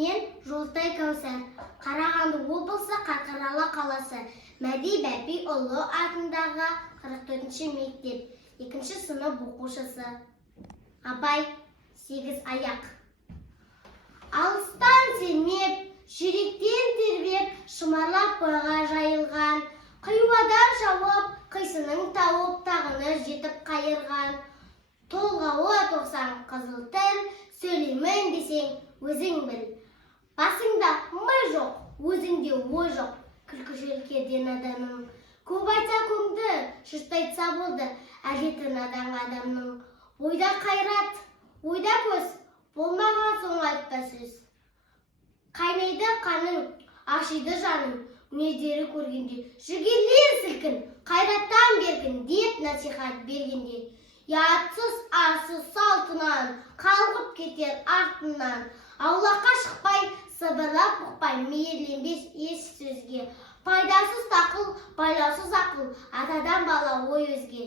Мен Жолтай Кәусар, Қарағанды облысы Қарқаралы қаласы Мәди Бәпиұлы атындағы 44-ші мектеп, 2-ші сынып оқушысы. Абай 8 аяқ. Алыстан сермеп, жүректен тербеп, шымарлап бойға жайылған, қиюадан шауып, қисынын тауып, тағыны жетіп қайырған. Толғауы 90 қызыл тіл, сөйлеймін десең, өзің біл. Басыңда май жоқ, өзіңде ой жоқ, күлкі желкерден адамның. Көп айтса көңді, жұрт айтса болды, әжеті надан адамның. Ойда қайрат, ойда көз, болмаған соң айтпа сөз. Қайнайды қаның, ашиды жаның, өнердері көргенде, жүргенлер сілкін, қайраттан беркін деп насихат бергенде. Ятсыз арсыз салтынан, қалғып кетер артынан, аулаққа шықпай, сыбырлап бұқпай, мейірленбес еш сөзге. Пайдасыз тақыл, байлаусыз ақыл, атадан бала ой өзге.